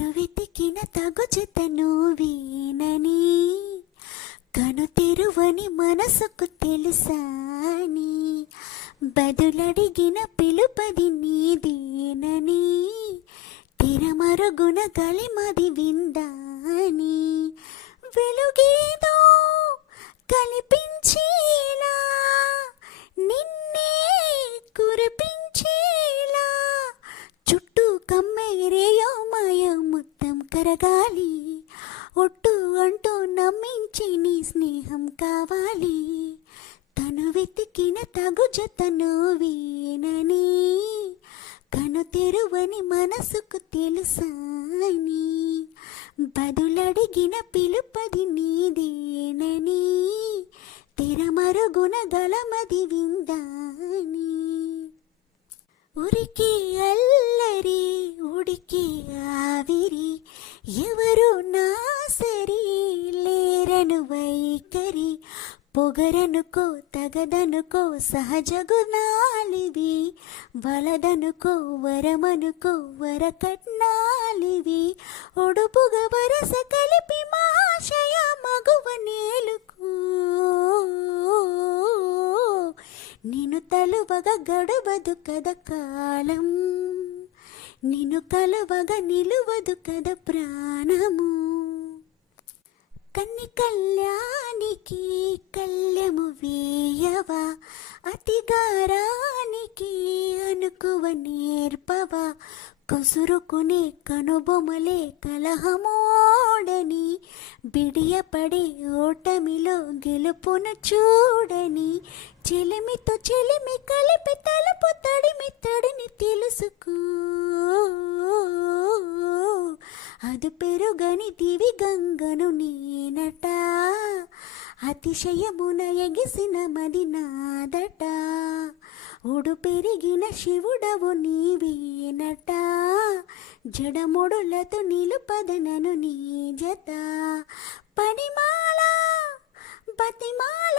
తను వెతికిన తగు జత నువ్వేనని, కను తెరువని మనసుకు తెలుసాని, బదులడిగిన పిలుపది నీదేనని, తెరమరుగున కలిమది విందాని, వెలుగేదో కల్పించేలా నిన్నే కురిపించేలా, చుట్టూ కమ్మేరేయో మాయ మొత్తం కరగాలి, ఒట్టు అంటూ నమ్మించి నీ స్నేహం కావాలి, తను వెతికిన తగు జత నువ్వేనని, కను తెరువని మనసుకు తెలుసాని, బదులడిగిన పిలుపది నీదేనని, తెరమరుగున గలమది విందాని. ఉరికి అల్లరి ఉడికి ఆవిరి, ఎవరు నా సరి లేరను వైఖరి, పొగరనుకో తగదనుకో సహజగుణాలివి, వలదనుకో వరమనుకో వరకట్నాలివి, ఒడుపుగా వరస కలిపి మాశయ మగువ నేలుకో, నిన్ను తలువగా గడవదు కద కాలం, నిన్ను కలవగా నిలువదు కద ప్రాణము, కన్ని కళ్యాణికి కళ్యము వేయవా, అతిగారానికి అనుకువ నేర్పవా, కసురుకునే కనుబొమలే కలహమోడని, బిడియపడే ఓటమిలో గెలుపును చూడని, చెలిమితో చెలిమి కలిపి తలుపు తడిమి తడిని తెలుసుకో, అది పెరుగని దివి గంగను నేనట, అతిశయమున ఎగిసిన మది నాదట, ఒడు పెరిగిన శివుడవు నీవేనట, జడముడులతో నిలుపదనను నీ జత, పనిమాల బతిమాల